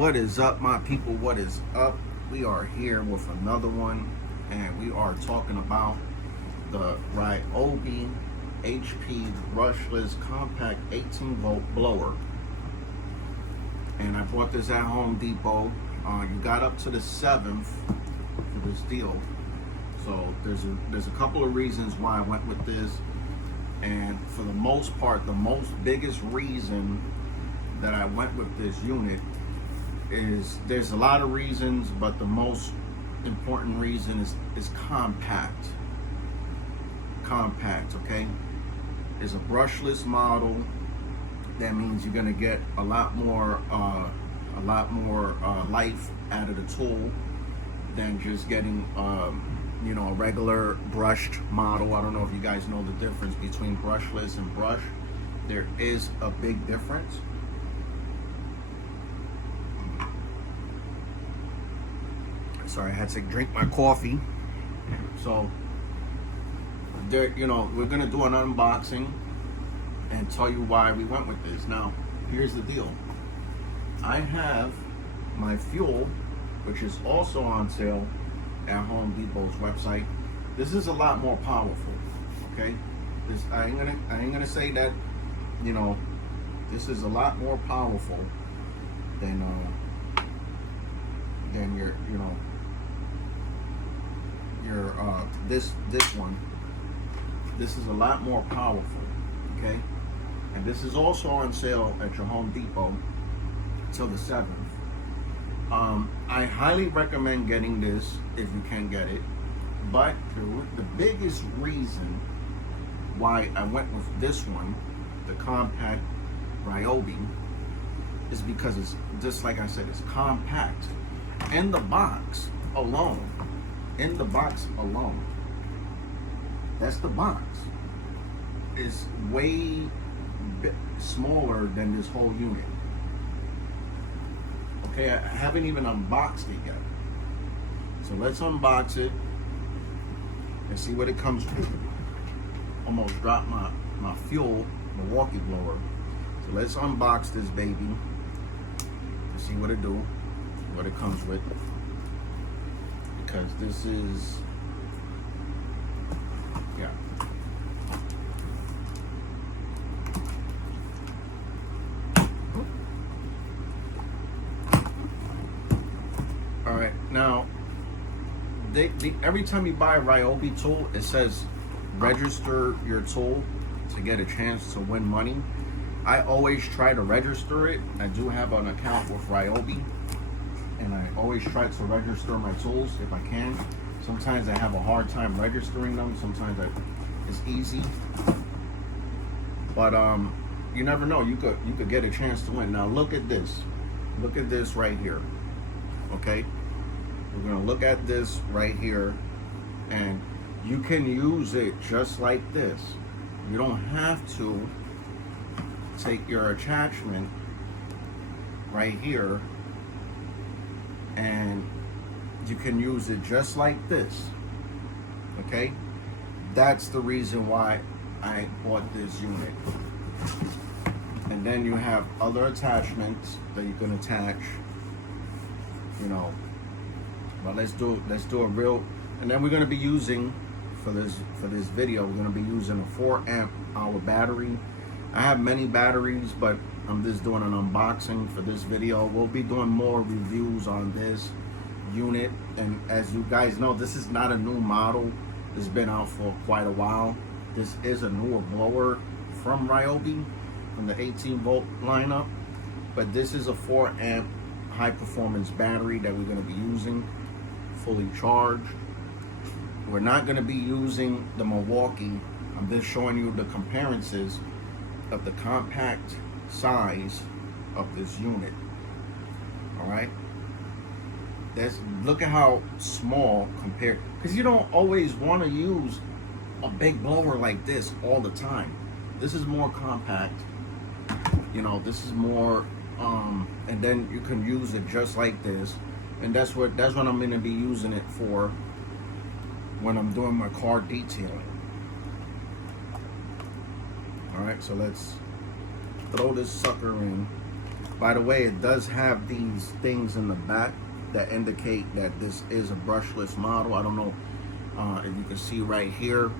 What is up, my people? What is up? We are here with another one, and we are talking about the Ryobi HP brushless compact 18-volt blower. And I bought this at Home Depot. You got up to the 7th for this deal. So there's a couple of reasons why I went with this, and for the most part, the biggest reason that I went with this unit is, there's a lot of reasons, but the most important reason is compact. Compact, okay? It's a brushless model. That means you're gonna get a lot more life out of the tool than just getting a regular brushed model. I don't know if you guys know the difference between brushless and brush. There is a big difference. Sorry, I had to drink my coffee. So there, we're gonna do an unboxing and tell you why we went with this. Now, here's the deal. I have my fuel, which is also on sale at Home Depot's website. This is a lot more powerful, okay? I ain't gonna say that, this is a lot more powerful than this one. This is a lot more powerful, okay? And this is also on sale at your Home Depot till the 7th. I highly recommend getting this if you can get it, but the biggest reason why I went with this one, the compact Ryobi, is because it's just like I said, it's compact. In the box alone, that's the box, is way smaller than this whole unit. Okay, I haven't even unboxed it yet. So let's unbox it and see what it comes with. Almost dropped my fuel Milwaukee blower. So let's unbox this baby to see what it do, what it comes with. Because this is, yeah. All right, now, every time you buy a Ryobi tool, it says register your tool to get a chance to win money. I always try to register it. I do have an account with Ryobi, and I always try to register my tools if I can. Sometimes I have a hard time registering them. Sometimes it's easy. But you never know. You could get a chance to win. Now look at this. Look at this right here. Okay? We're gonna look at this right here, and you can use it just like this. You don't have to take your attachment right here, and you can use it just like this. Okay? That's the reason why I bought this unit. And then you have other attachments that you can attach, but let's do a real, and then we're going to be using for this video, we're going to be using a 4 amp hour battery. I have many batteries, but I'm just doing an unboxing for this video. We'll be doing more reviews on this unit, and as you guys know, this is not a new model. It's been out for quite a while. This is a newer blower from Ryobi, from the 18-volt lineup, but this is a 4 amp high performance battery that we're going to be using, fully charged. We're not going to be using the Milwaukee. I'm just showing you the comparisons of the compact size of this unit. All right, look at how small compared, because you don't always want to use a big blower like this all the time. This is more compact, this is more and then you can use it just like this, and that's what I'm going to be using it for when I'm doing my car detailing. All right, so let's throw this sucker in. By the way, it does have these things in the back that indicate that this is a brushless model. I don't know if you can see right here,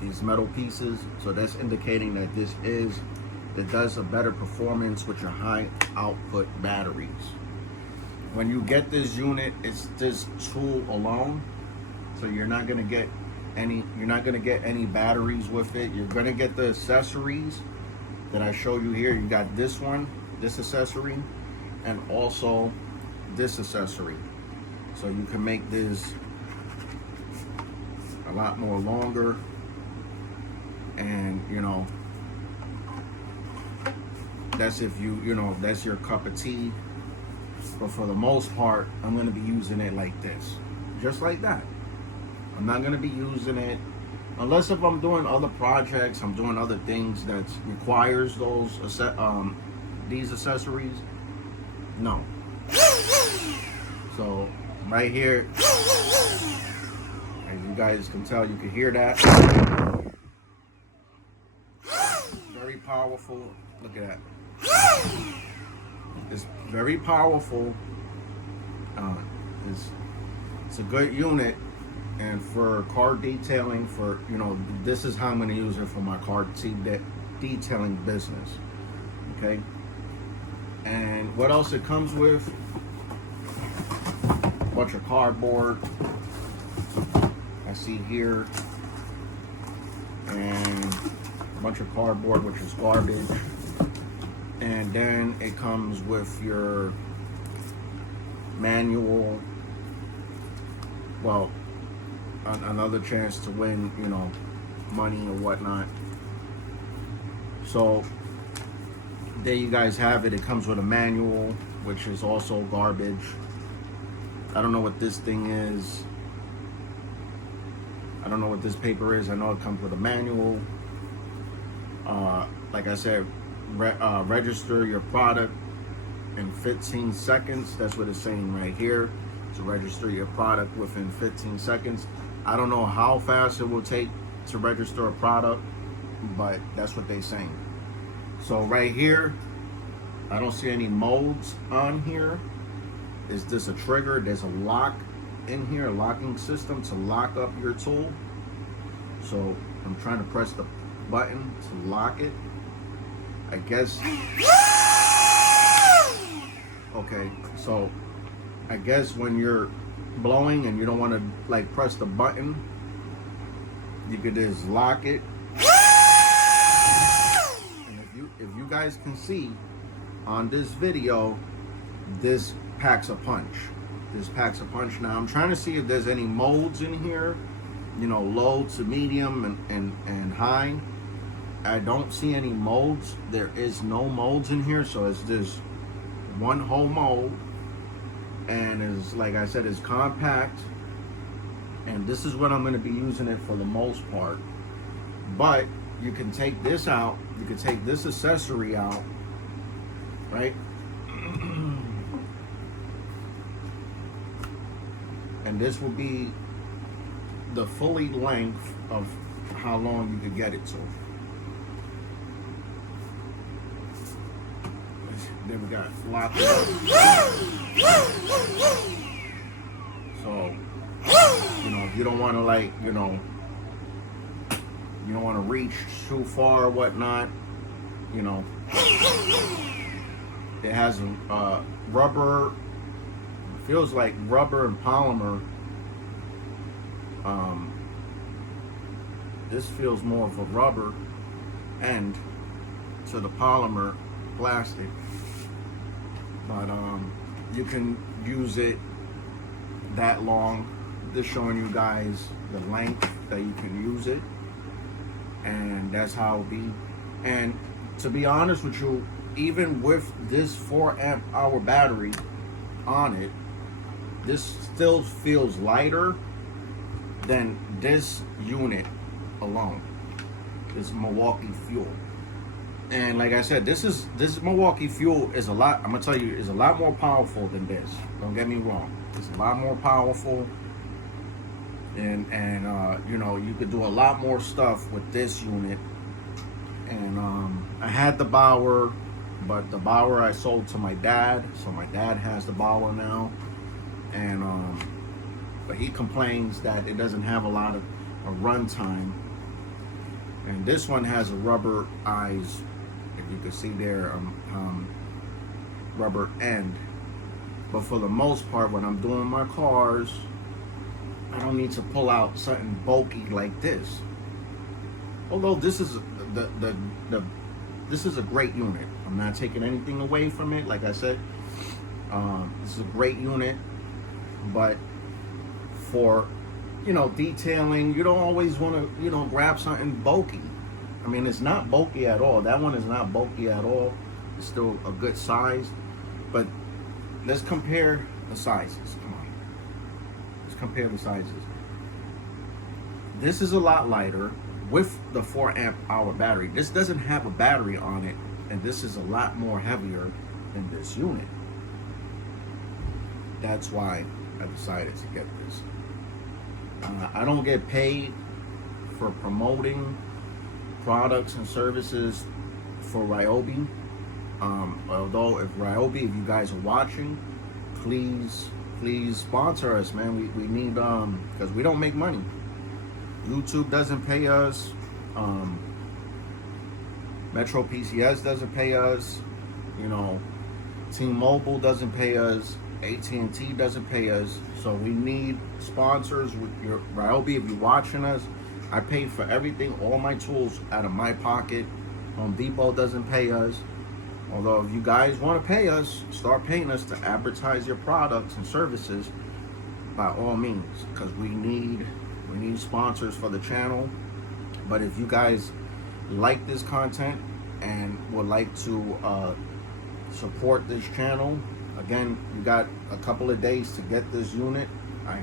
these metal pieces. So that's indicating that it does a better performance with your high output batteries. When you get this unit, it's this tool alone. So you're not gonna get any batteries with it. You're gonna get the accessories that I show you here. You got this one, this accessory, and also this accessory. So you can make this a lot more longer, and you know, that's if that's your cup of tea. But for the most part, I'm gonna be using it like this, just like that. I'm not gonna be using it unless if I'm doing other projects, I'm doing other things that requires these accessories. No. So right here, as you guys can tell, you can hear that. Very powerful. Look at that. It's very powerful. It's a good unit, and for car detailing, this is how I'm going to use it for my car detailing business. Okay. And what else it comes with? A bunch of cardboard. I see here, and a bunch of cardboard, which is garbage. And then it comes with your manual. Well, another chance to win, money or whatnot. So there you guys have it. It comes with a manual, which is also garbage. I don't know what this thing is. I don't know what this paper is. I know it comes with a manual. Like I said, register your product in 15 seconds. That's what it's saying right here. To register your product within 15 seconds. I don't know how fast it will take to register a product, but that's what they're saying. So right here, I don't see any molds on here. Is this a trigger? There's a lock in here, a locking system to lock up your tool. So I'm trying to press the button to lock it. I guess. Okay, so I guess when you're blowing and you don't want to press the button, you could just lock it. And if you guys can see on this video, this packs a punch. This packs a punch. Now I'm trying to see if there's any molds in here, low to medium and high. I don't see any molds. There is no molds in here, so it's just one whole mold. And is, like I said, is compact, and this is what I'm going to be using it for the most part. But you can take this out, you can take this accessory out, right? And this will be the fully length of how long you could get it to. Then we got locked up. So, if you don't want to you don't want to reach too far or whatnot, it has a rubber, feels like rubber and polymer. This feels more of a rubber end to the polymer plastic. But you can use it that long. Just showing you guys the length that you can use it, and that's how it'll be. And to be honest with you, even with this 4 amp hour battery on it, this still feels lighter than this unit alone. This Milwaukee Fuel. And like I said, this Milwaukee Fuel is a lot, I'm gonna tell you, is a lot more powerful than this. Don't get me wrong. It's a lot more powerful. And you could do a lot more stuff with this unit. And I had the Bauer, But the Bauer I sold to my dad, so my dad has the Bauer now, and but he complains that it doesn't have a lot of a run time. And this one has a rubber eyes, if you can see there, rubber end. But for the most part, when I'm doing my cars, I don't need to pull out something bulky like this. Although this is this is a great unit. I'm not taking anything away from it. Like I said, this is a great unit, but for, you know, detailing, you don't always want to, you know, grab something bulky. I mean, it's not bulky at all. That one is not bulky at all. It's still a good size, but let's compare the sizes. Come on, let's compare the sizes. This is a lot lighter with the 4 amp hour battery. This doesn't have a battery on it, and this is a lot more heavier than this unit. That's why I decided to get this. I don't get paid for promoting products and services for Ryobi. Although if Ryobi, if you guys are watching, please sponsor us, man. We need, because we don't make money. YouTube doesn't pay us. Metro PCS doesn't pay us. You know, T-Mobile doesn't pay us. AT&T doesn't pay us. So we need sponsors. With your Ryobi, if you're watching us, I paid for everything, all my tools out of my pocket. Home Depot doesn't pay us. Although if you guys want to pay us, start paying us to advertise your products and services, by all means, because we need sponsors for the channel. But if you guys like this content and would like to support this channel, again, you got a couple of days to get this unit. I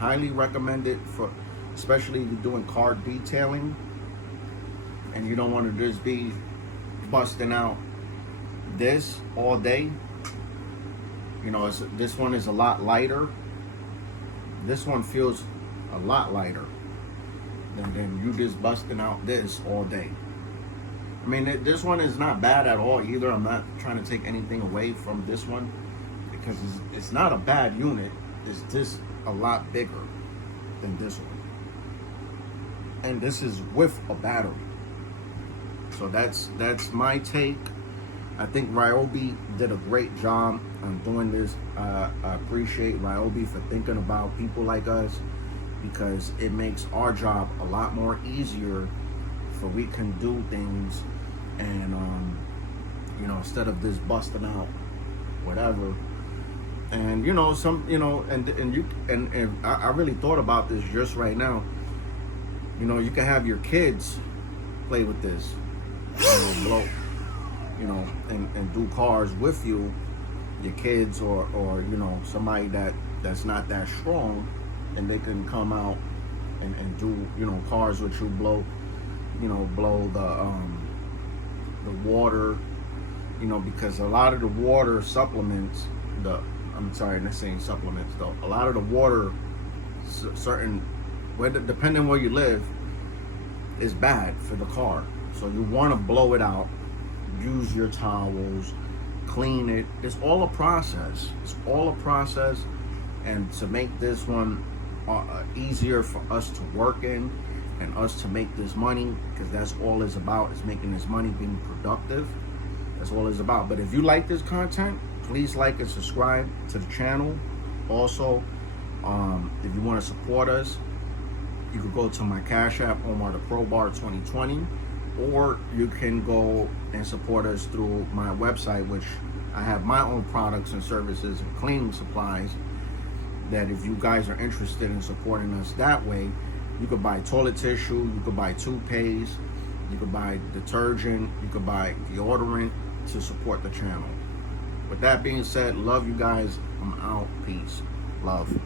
highly recommend it, for especially if you're doing car detailing and you don't want to just be busting out this all day. You know, this one is a lot lighter. This one feels a lot lighter than you just busting out this all day. I mean, this one is not bad at all either. I'm not trying to take anything away from this one, because it's not a bad unit. It's just a lot bigger than this one. And this is with a battery. So that's my take. I think Ryobi did a great job on doing this. I appreciate Ryobi for thinking about people like us, because it makes our job a lot more easier, for we can do things and you know, instead of this busting out whatever. And you know, and I really thought about this just right now. You know, you can have your kids play with this, you know, blow, you know, and do cars with you, your kids, or you know, somebody that's not that strong, and they can come out and do, you know, cars with you, blow the water, you know, because a lot of the water supplements, I'm sorry, I'm not saying supplements though, a lot of the water, depending on where you live, is bad for the car. So you want to blow it out, use your towels, clean it. It's all a process. It's all a process. And to make this one easier for us to work in and us to make this money, because that's all it's about, is making this money, being productive. That's all it's about. But if you like this content, please like and subscribe to the channel. Also, if you want to support us, you can go to my Cash App, Omar the Crowbar 2020, or you can go and support us through my website, which I have my own products and services and cleaning supplies, that if you guys are interested in supporting us that way, you could buy toilet tissue, you could buy toothpaste, you could buy detergent, you could buy deodorant to support the channel. With that being said, love you guys. I'm out. Peace. Love.